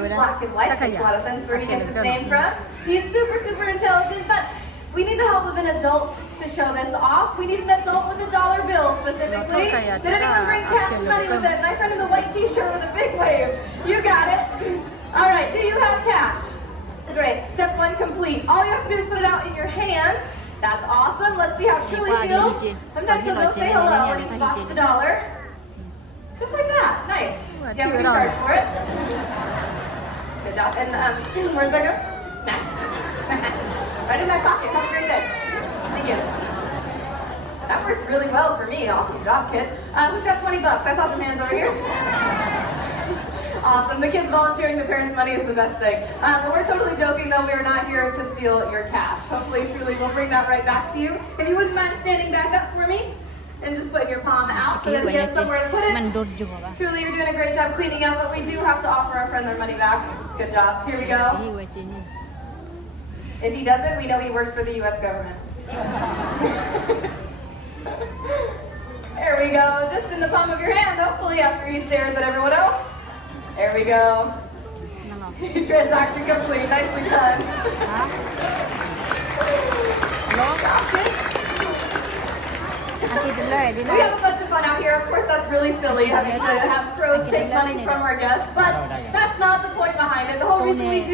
he's black and white. Makes a lot of sense where he gets his name from. He's super, super intelligent, but we need the help of an adult to show this off. We need an adult with a dollar bill specifically. Did anyone bring cash money with them? My friend in the white t-shirt with a big wave. You got it. All right, do you have cash? Great, step one complete. All you have to do is put it out in your hand. That's awesome. Let's see how Truly feels. Sometimes he'll go say hello when he spots the dollar. Just like that, nice. Yeah, we can charge for it. Good job, and where's that go? Nice. Right in my pocket, have a great day. Thank you. That worked really well for me. Awesome job, kid. Who's got 20 bucks? I saw some hands over here. Awesome. The kids volunteering the parents' money is the best thing. We're totally joking, though. We are not here to steal your cash. Hopefully, Truly will bring that right back to you. If you wouldn't mind standing back up for me and just putting your palm out so that he has somewhere to put it. Truly, you're doing a great job cleaning up, but we do have to offer our friend their money back. Good job. Here we go. If he doesn't, we know he works for the U.S. government. There we go. Just in the palm of your hand, hopefully, after he stares at everyone else. There we go. Transaction complete. Nicely done. We have a bunch of fun out here. Of course, that's really silly having to have pros take money from our guests, but that's not the point behind it. The whole reason we do